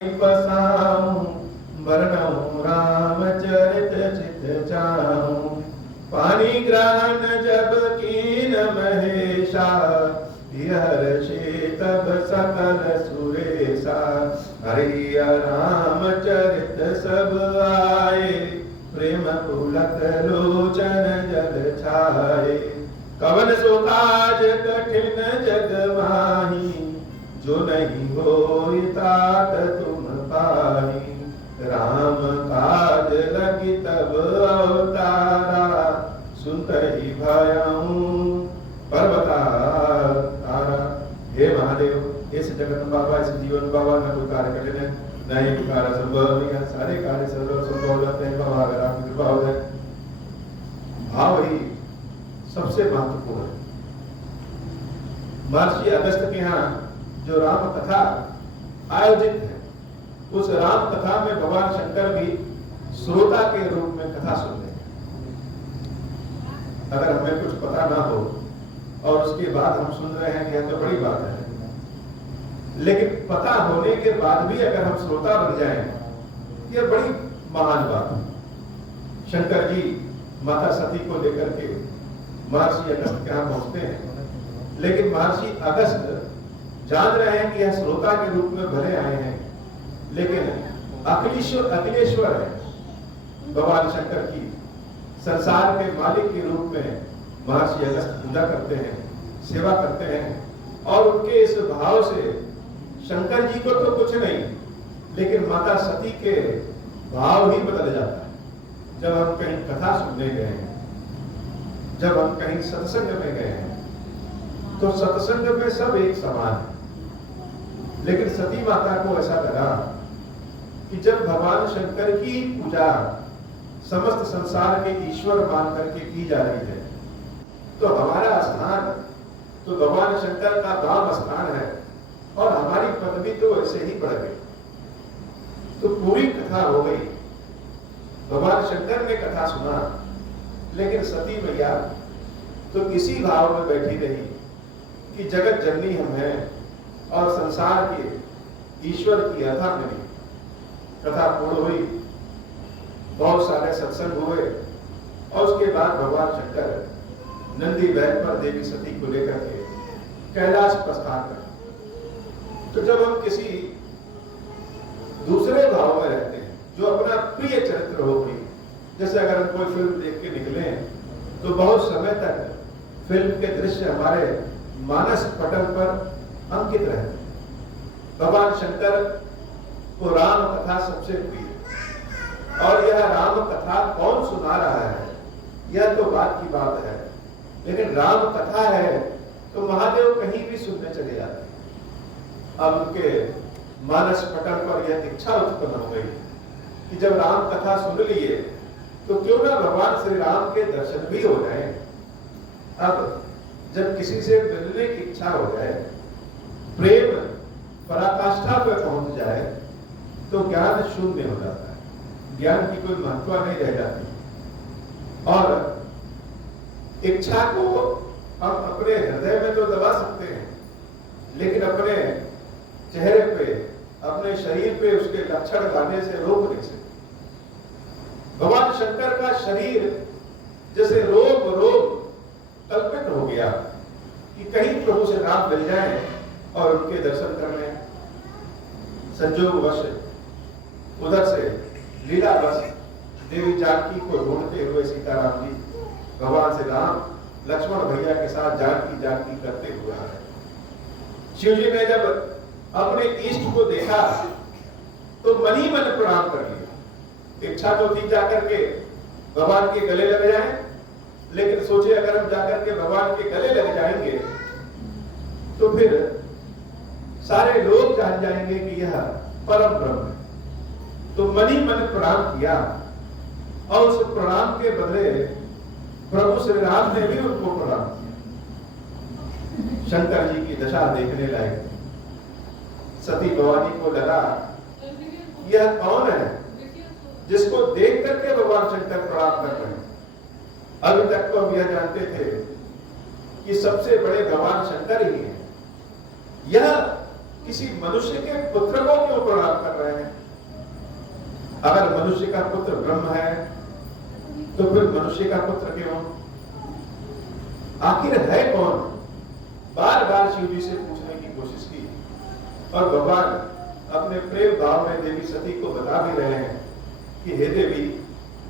बसाऊं बरनऊं रामचरित चित जाऊं। पानी ग्रहण जब कीन महेशा, हर्षि तब सकल सुरेशा। हरिया रामचरित सब आए, प्रेम पुलक लोचन जल छाए। कवन सो काज कठिन जग माही, जो नहीं होई तात तुम पाही। राम काज लगी तब अवतारा, सुनतहि भयऊं पर्वतारा। हे महादेव, इस जगत बाबा, इस जीवन बाबा न कोई कार्य कठिन है, न ही कार्य संभव नहीं है। सारे कार्य सर्व संभव हो जाते हैं बाबा, अगर आपकी कृपा हो जाए। भाव ही सबसे महत्वपूर्ण है। महर्षि अगस्त्य के यहाँ जो राम कथा आयोजित है, उस राम कथा में भगवान शंकर भी श्रोता के रूप में कथा सुन रहे हैं। अगर हमें कुछ पता ना हो और उसके बाद हम सुन रहे हैं, यह तो बड़ी बात है। लेकिन पता होने के बाद भी अगर हम श्रोता बन जाएं, यह बड़ी महान बात है। शंकर जी माता सती को लेकर के महर्षि अगस्त्य के यहाँ पहुंचते हैं, लेकिन महर्षि अगस्त्य जान रहे हैं कि यह श्रोता के रूप में भले आए हैं, लेकिन अखिलेश्वर है भगवान शंकर की संसार के मालिक के रूप में महर्षि अगस्त्य पूजा करते हैं, सेवा करते हैं। और उनके इस भाव से शंकर जी को तो कुछ नहीं, लेकिन माता सती के भाव ही बदल जाता है। जब हम कहीं कथा सुनने गए हैं, जब हम कहीं सत्संग में गए हैं, तो सत्संग में सब एक समान है। लेकिन सती माता को ऐसा लगा कि जब भगवान शंकर की पूजा समस्त संसार के ईश्वर मान करके की जा रही है, तो हमारा स्थान तो भगवान शंकर का वाम स्थान है, और हमारी पदवी तो ऐसे ही बढ़ गई। तो पूरी कथा हो गई, भगवान शंकर ने कथा सुना, लेकिन सती मैया तो इसी भाव में बैठी रही कि जगत जननी हम हैं और संसार के ईश्वर की अथा मिली। कथा पूर्ण हुई, बहुत सारे सत्संग हुए, और उसके बाद भगवान शंकर नंदी बैल पर देवी सती को लेकर के कैलाश प्रस्थान कर। तो जब हम किसी दूसरे भाव में रहते हैं, जो अपना प्रिय चरित्र हो गई, जैसे अगर हम कोई फिल्म देख के निकले तो बहुत समय तक फिल्म के दृश्य हमारे मानस पटल पर अंकित रहते। भगवान शंकर को राम कथा सबसे प्रिय, और यह राम कथा कौन सुना रहा है, यह तो बात की बात है। लेकिन राम कथा है तो महादेव कहीं भी सुनने चले जाते हैं। अब उनके मानस पटल पर यह इच्छा उत्पन्न हो गई कि जब राम कथा सुन लिए तो क्यों ना भगवान श्री राम के दर्शन भी हो जाए। अब जब किसी से मिलने की इच्छा हो जाए, प्रेम पराकाष्ठा पर पहुंच जाए, तो ज्ञान शून्य हो जाता है, ज्ञान की कोई महत्व नहीं रह जाती। और इच्छा को हम अपने हृदय में तो दबा सकते हैं, लेकिन अपने चेहरे पे, अपने शरीर पे उसके लक्षण लाने से रोक नहीं सकते। भगवान शंकर का शरीर जैसे रोग रोग कल्पित हो गया कि कहीं प्रभु से राम मिल जाए और उनके दर्शन करने। संजोगवश उधर से लीलावश देवी जानकी को ढूंढते हुए सीताराम जी भगवान से राम लक्ष्मण भैया के साथ जानकी जानकी करते हुए आ रहे। शिव जी ने जब अपने इष्ट को देखा तो मन ही मन प्रणाम कर लिया। इच्छा तो थी जाकर के भगवान के गले लग जाएं, लेकिन सोचे अगर हम जाकर के भगवान के गले लग जाएंगे तो फिर सारे लोग जान जाएंगे कि यह परम ब्रह्म है। तो मन ही मन प्रणाम किया, और उस प्रणाम के बदले प्रभु श्री राम ने भी उनको प्रणाम किया। शंकर जी की दशा देखने लायक। सती भवानी को लगा यह कौन है जिसको देख करके भगवान शंकर प्रणाम कर रहे हैं। अभी तक तो हम यह जानते थे कि सबसे बड़े भगवान शंकर ही हैं। यह किसी मनुष्य के पुत्र को क्यों प्रणाम कर रहे मनुष्य का पुत्र ब्रह्म है तो फिर मनुष्य का पुत्र क्यों? आखिर है कौन? बार बार शिव जी से पूछने की कोशिश की और भगवान अपने प्रेम भाव में देवी सती को बता भी रहे हैं कि हे देवी,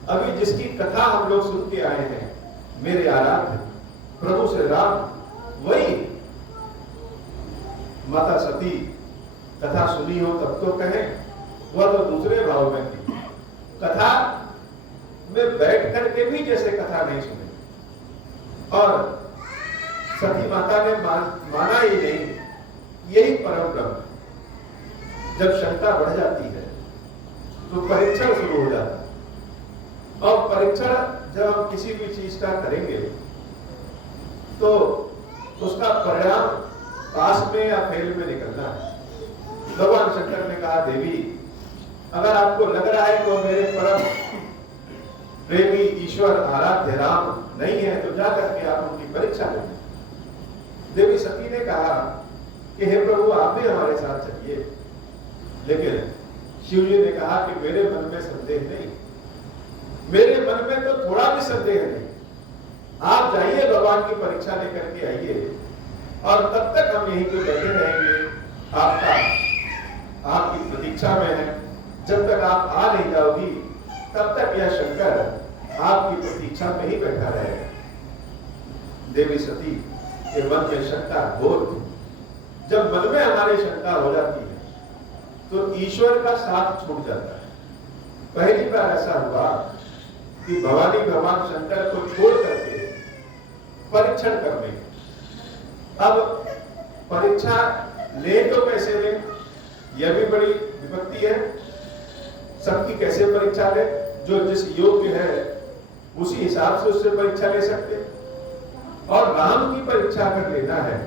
अभी जिसकी कथा हम लोग सुन के आए हैं, मेरे आराध्य प्रभु श्री राम, वही माता सती कथा सुनी हो तब तो कहें, वह तो दूसरे भाव में थी। कथा में बैठ करके भी जैसे कथा नहीं सुनी और सती माता ने माना ही नहीं, यही परम ब्रह्म है। जब शंका बढ़ जाती है तो परीक्षण शुरू हो जाता है और परीक्षण जब हम किसी भी चीज का करेंगे तो उसका परिणाम पास में या फेल में निकलना है। भगवान शंकर ने कहा, देवी, अगर आपको लग रहा है कि मेरे परम प्रेमी ईश्वर आराध्य राम नहीं है तो जाकर के आप उनकी परीक्षा लें। देवी सती ने कहा कि हे प्रभु, आप भी हमारे साथ चलिए। लेकिन शिव जी ने कहा कि मेरे मन में संदेह नहीं, मेरे मन में तो थोड़ा भी संदेह नहीं। आप जाइए, भगवान की परीक्षा लेकर के आइए और तब तक हम यहीं पे बैठे रहेंगे, आपकी प्रतीक्षा में है। जब तक आप आ नहीं जाओगी तब तक यह शंकर आपकी प्रतीक्षा में ही बैठा रहेगा। देवी सती के मन में शंका घोर थी। जब मन में हमारी शंका हो जाती है तो ईश्वर का साथ छूट जाता है। पहली बार ऐसा हुआ कि भवानी भगवान शंकर को छोड़ करके परीक्षण करने, अब परीक्षा ले तो कैसे ले, यह भी बड़ी विपत्ति है। सबकी कैसे परीक्षा ले? जो जिस योग्य है उसी हिसाब से उससे परीक्षा ले सकते। और राम की परीक्षा अगर लेना है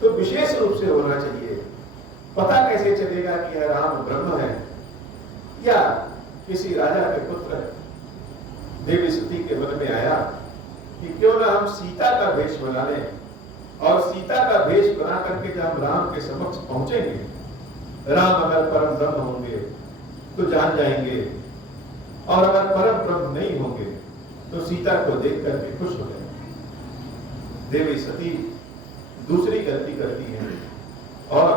तो विशेष रूप से होना चाहिए। पता कैसे चलेगा कि यह राम ब्रह्म है या किसी राजा के पुत्र है? देवी सती के मन में आया कि क्यों ना हम सीता का वेश बना लें और सीता का वेश बना करके जब हम राम के समक्ष पहुंचेंगे, राम अगर परम ब्रह्म होंगे तो जान जाएंगे और अगर परम ब्रह्म नहीं होंगे तो सीता को देख करके खुश हो जाएंगे। देवी सती दूसरी गलती करती है और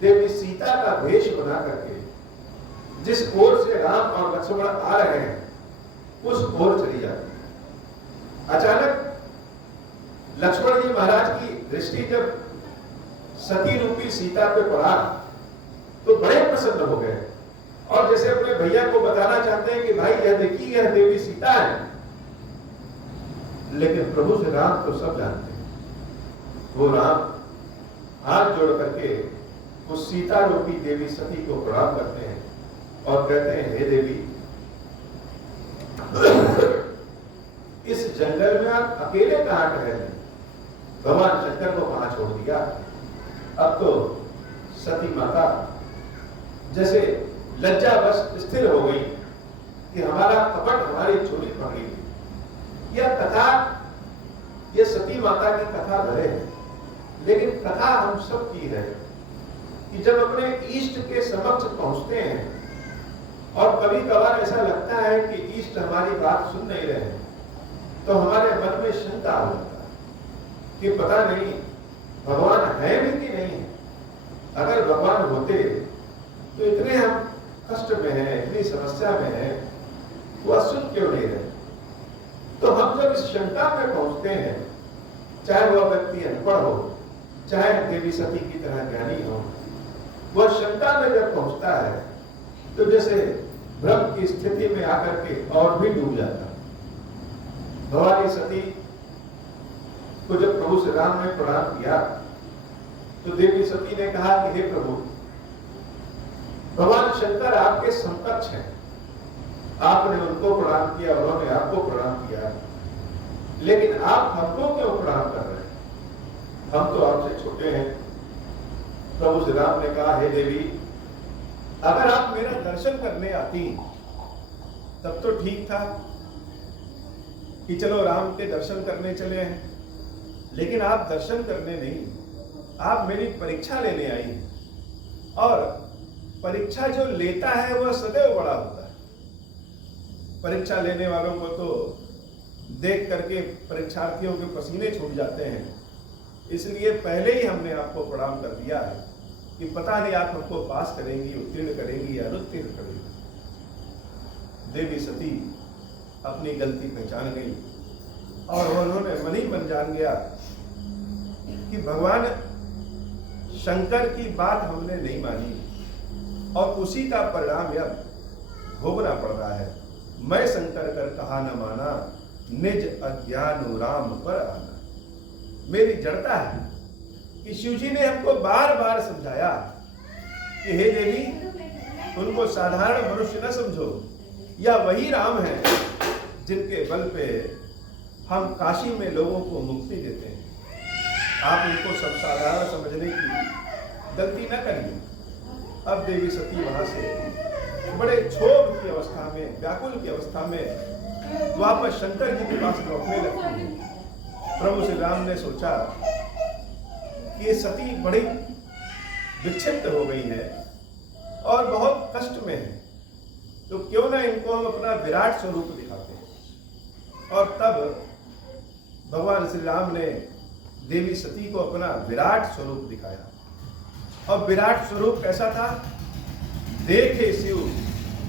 देवी सीता का वेश बना करके जिस ओर से राम और लक्ष्मण आ रहे हैं उस ओर चली जाती है। अचानक लक्ष्मण जी महाराज की दृष्टि जब सती रूपी सीता पे पड़ा तो बड़े प्रसन्न हो गए और जैसे अपने भैया को बताना चाहते हैं कि भाई यह देखिए, यह देवी सीता है। लेकिन प्रभु श्री राम तो सब जानते हैं। वो राम हाथ जोड़ करके उस सीता रूपी देवी सती को प्रणाम करते हैं और कहते हैं, हे देवी, इस जंगल में आप अकेले कहां ठहरे? भगवान शंकर को कहां छोड़ दिया? अब तो सती माता जैसे लज्जावश स्थिर हो गई कि हमारा कपट हमारी चोरी पड़ गई। यह कथा, यह सती माता की कथा भले है, लेकिन कथा हम सब की है कि जब अपने इष्ट के समक्ष पहुंचते हैं और कभी कभार ऐसा लगता है कि इष्ट हमारी बात सुन नहीं रहे, तो हमारे मन में शंका हो जाता है कि पता नहीं भगवान है भी कि नहीं है। अगर भगवान होते तो इतने हम कष्ट में हैं, इतनी समस्या में हैं, वह सुन क्यों नहीं रहे? तो हम जब इस शंका में पहुंचते हैं, चाहे वह व्यक्ति अनपढ़ हो, चाहे देवी सती की तरह ज्ञानी हो, वह शंका में जब पहुंचता है तो जैसे भ्रम की स्थिति में आकर के और भी डूब जाता है। भवानी सती को जब प्रभु श्री राम ने प्रणाम किया तो देवी सती ने कहा कि हे प्रभु, भगवान शंकर आपके समकक्ष हैं। आपने उनको प्रणाम किया, उन्होंने आपको प्रणाम किया, लेकिन आप हमको क्यों प्रणाम कर रहे हैं? हम तो आपसे छोटे हैं। प्रभु श्री राम ने कहा, हे देवी, अगर आप मेरा दर्शन करने आती तब तो ठीक था कि चलो राम के दर्शन करने चले हैं, लेकिन आप दर्शन करने नहीं, आप मेरी परीक्षा लेने आई। और परीक्षा जो लेता है वह सदैव बड़ा होता है। परीक्षा लेने वालों को तो देख करके परीक्षार्थियों के पसीने छूट जाते हैं। इसलिए पहले ही हमने आपको प्रणाम कर दिया है कि पता नहीं आप हमको पास करेंगी, उत्तीर्ण करेंगी या अनुत्तीर्ण करेंगी। देवी सती अपनी गलती पहचान गई और उन्होंने मन ही मन जान गया कि भगवान शंकर की बात हमने नहीं मानी और उसी का परिणाम यह भोगना पड़ रहा है। मैं शंकर कर कहा न माना, निज अज्ञान राम पर आना। मेरी जड़ता है कि शिव जी ने हमको बार बार समझाया कि हे देवी, उनको साधारण मनुष्य न समझो, यह वही राम है जिनके बल पे हम काशी में लोगों को मुक्ति देते हैं। आप इनको सब साधारण समझने की गलती न करिए। अब देवी सती वहां से बड़े क्षोभ की अवस्था में, व्याकुल की अवस्था में वापस शंकर जी के पास लौटने लगती है। प्रभु श्री राम ने सोचा कि ये सती बड़ी विक्षिप्त हो गई है और बहुत कष्ट में है, तो क्यों ना इनको हम अपना विराट स्वरूप दिखाते हैं। और तब भगवान श्री राम ने देवी सती को अपना विराट स्वरूप दिखाया। और विराट स्वरूप कैसा था? देखे शिव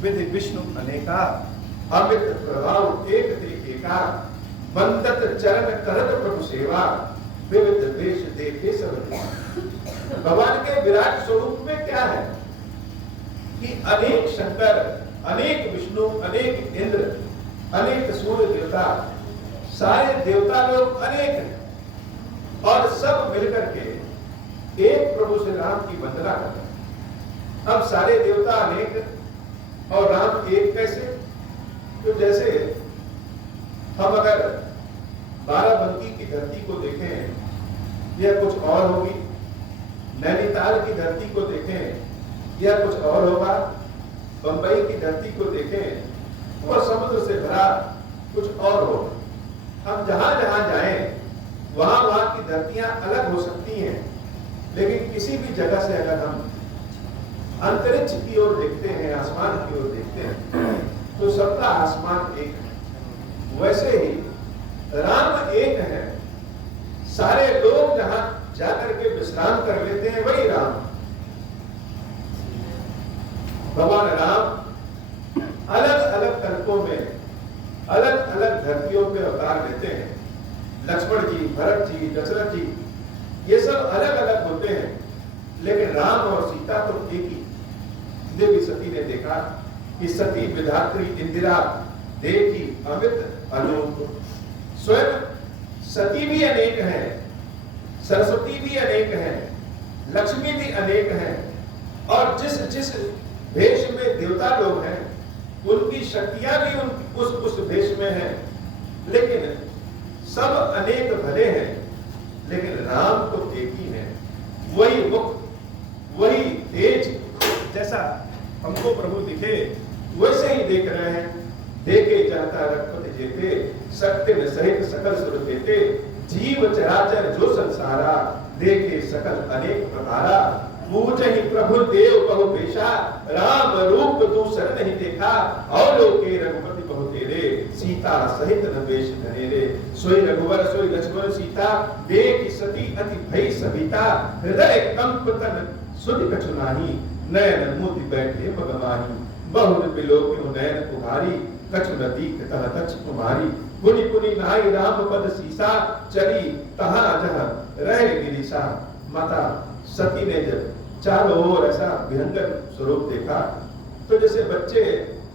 विधि विष्णु अनेका, अमित प्रभाव एक देखे का, बंदत चरण करत प्रभु सेवा, विविध वेश देखे सब। भगवान के विराट स्वरूप में क्या है कि अनेक शंकर, अनेक विष्णु, अनेक इंद्र, अनेक सूर्य देवता, सारे देवता लोग अनेक हैं और सब मिलकर के एक प्रभु श्री राम की वंदना करते हैं। अब सारे देवता अनेक और राम एक कैसे? तो जैसे हम अगर बाराबंकी की धरती को देखें यह कुछ और होगी, नैनीताल की धरती को देखें यह कुछ और होगा, बंबई की धरती को देखें वह समुद्र से भरा कुछ और होगा। हम जहां जहां जाएं वहां वहां की धरतियां अलग हो सकती हैं, लेकिन किसी भी जगह से अगर हम अंतरिक्ष की ओर देखते हैं, आसमान की ओर देखते हैं, तो सबका आसमान एक है। वैसे ही राम एक है। सारे लोग जहां जाकर के विश्राम कर लेते हैं वही राम। भगवान राम अलग अलग तरीकों में अलग अलग धरतियों पे अवतार लेते हैं। लक्ष्मण जी, भरत जी, दशरथ जी, ये सब अलग अलग होते हैं, लेकिन राम और सीता तो एक ही। देवी सती ने देखा कि सती विधात्री इंदिरा देखी अमित अनूप। स्वयं सती भी अनेक हैं, सरस्वती भी अनेक हैं, लक्ष्मी भी अनेक हैं, और जिस जिस भेष में देवता लोग हैं उनकी शक्तियां भी उस भेष में हैं, लेकिन सब अनेक भले हैं, लेकिन राम तो एक ही है। वही मुख, वही तेज, जैसा हमको प्रभु दिखे वैसे ही देख रहे हैं। देखे जाता रघुपति जेते, सत्य में सहित सकल सुर देते, जीव चराचर जो संसारा, देखे सकल अनेक प्रकारा। पूज ही प्रभु देव बहु पेशा, राम रूप दूसर नहीं देखा, और लोके रघुपति बहु तेरे, सीता सहित न वेश धनेरे। सोई रघुवर सोई लक्ष्मण सीता, देख सती अति भई सविता, हृदय कंप तन सुधि कछु नाही, नयन मोति बैठे मगमाही। बहु बिलोक्यो नयन कुमारी, कछु न दीखतः कछु कुमारी। पुनि पुनि नाई राम पद सीसा, चली तहां जहां रहे गिरीशा। माता सती ने जब चारों ओर ऐसा विहंगम स्वरूप देखा, तो जैसे बच्चे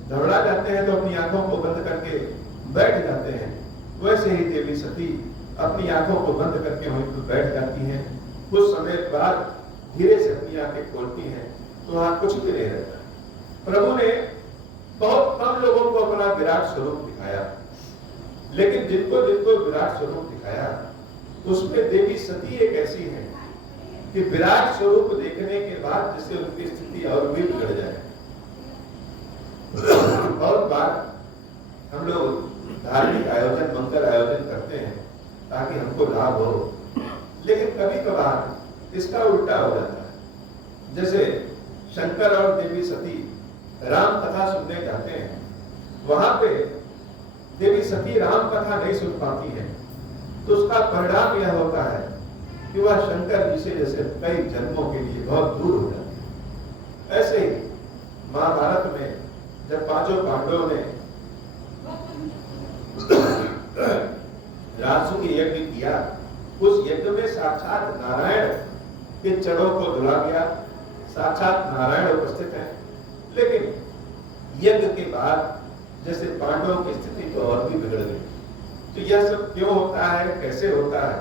घबरा जाते हैं तो अपनी आंखों को बंद करके बैठ जाते हैं, वैसे ही देवी सती अपनी आंखों को बंद करके वहीं पर बैठ जाती हैं। कुछ समय बाद धीरे से अपनी आंखें खोलती हैं तो वहां कुछ भी नहीं रहता। प्रभु ने बहुत कम लोगों को अपना विराट स्वरूप दिखाया, लेकिन जिनको जिनको विराट स्वरूप दिखाया उसमें देवी सती एक ऐसी है कि विराट स्वरूप देखने के बाद जिससे उनकी स्थिति और भी बिगड़ जाए। बहुत बार हम लोग धार्मिक आयोजन, मंगल आयोजन करते हैं ताकि हमको लाभ हो, लेकिन कभी कभार इसका उल्टा हो जाता है। जैसे शंकर और देवी सती राम कथा सुनने जाते हैं वहां पे देवी सती राम कथा नहीं सुन पाती है, तो उसका परिणाम यह होता है कि वह शंकर जी से जैसे कई जन्मों के लिए बहुत दूर हो जाती है। ऐसे ही महाभारत में जब पांचों पांडवों ने राजसू की यज्ञ किया, उस यज्ञ में साक्षात नारायण के चरणों को धुला गया, साक्षात नारायण उपस्थित है। लेकिन यज्ञ के बाद जैसे पांडवों की स्थिति तो और भी बिगड़ गई। तो यह सब क्यों होता है, कैसे होता है,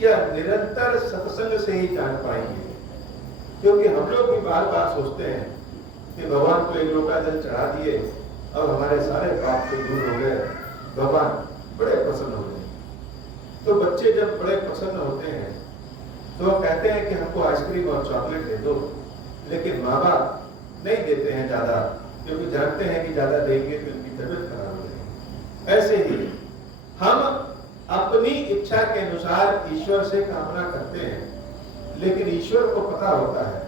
यह निरंतर सत्संग से ही जान पाएंगे। क्योंकि हम लोग भी बार बार सोचते हैं कि भगवान को एक लोटा जल चढ़ा दिए और हमारे सारे पाप तो दूर हो गए, भगवान बड़े प्रसन्न हो गए। तो बच्चे जब बड़े प्रसन्न होते हैं तो वो कहते हैं कि हमको आइसक्रीम और चॉकलेट दे दो, लेकिन माँ बाप नहीं देते हैं ज्यादा, क्योंकि जानते हैं कि ज्यादा देंगे तो उनकी तबीयत खराब हो जाएगी। ऐसे ही हम अपनी इच्छा के अनुसार ईश्वर से कामना करते हैं, लेकिन ईश्वर को पता होता है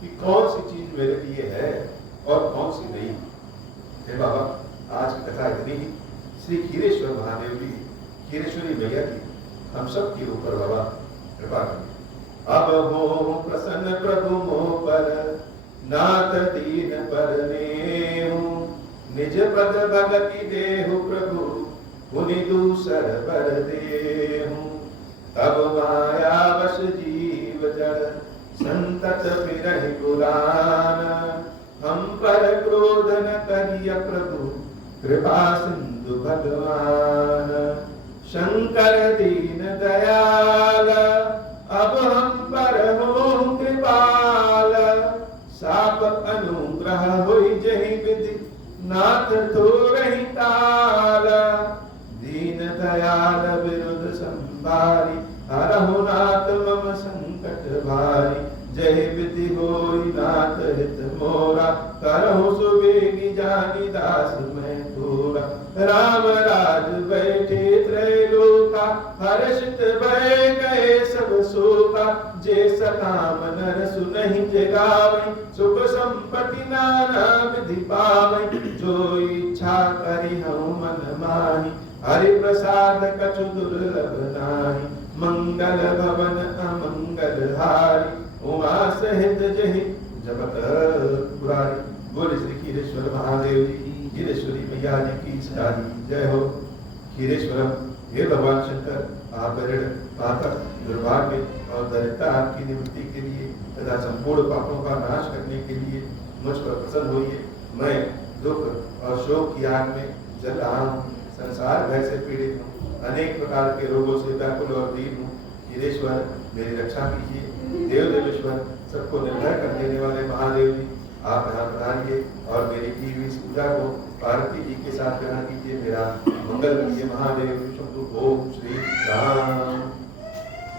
कि कौन सी चीज मेरे लिए है और कौन सी नहीं। हे बाबा, आज की कथा इतनी ही। श्री खीरेश्वर महादेव जी, खीरेश्वरी मैया की हम सब के ऊपर बाबा कृपा करें। अब हो प्रसन्न प्रभु मोह पर, नाथ दीन पर नेहु, निज पद भगति देहु प्रभु, मुनि दूसर बर देहु। तब माया वश जीव जड़, संतत फिरहि पुराण, हम पर क्रोध न करिय प्रभु, कृपा सिंधु भगवान। शंकर दीन दयाल, अब हम पर हो कृपाल, साप अनुग्रह होई जहि विधि, नाथ थोरहि ताल। दीन दयाल विरुद्ध संभारी, हरहु नाथ मम संकट भारी। जय विधि होई नाथ हित मोरा, करहु सुबेगी जानी दास मैं तोरा। राम राज बैठे त्रैलोका, हर्षित भय गए सब शोका। जे सकाम नर सुनहि जगावै, सुख संपत्ति नाना विधि पावै। जो इच्छा करि हऊँ मन माहि, हरि प्रसाद कछु दुर्लभ नाहि। मंगल भवन अमंगल हारी, उमा सहित जहि जगत पुरारी। बोले श्री खीरेश्वर महादेव जी, खीरेश्वरी मैया जी की सदा जय हो। खीरेश्वरम, हे भगवान शंकर, आप ऋण पातक दुर्भाग्य और दरिद्रता आपकी निवृत्ति के लिए तथा संपूर्ण पापों का नाश करने के लिए मुझ पर प्रसन्न होइए। मैं दुख और शोक की आग में जल रहा हूँ, संसार भय से पीड़ित हूँ, अनेक प्रकार के रोगों से व्याकुल और दीन हूँ। खीरेश्वर, मेरी रक्षा कीजिए। देव देवेश्वर, सबको निर्भय कर देने वाले महादेव जी, आप यहाँ पधारिए और मेरी की हुई इस पूजा को पार्वती जी के साथ ग्रहण कीजिए। मेरा मंगल कीजिए महादेव। ओम श्री राम।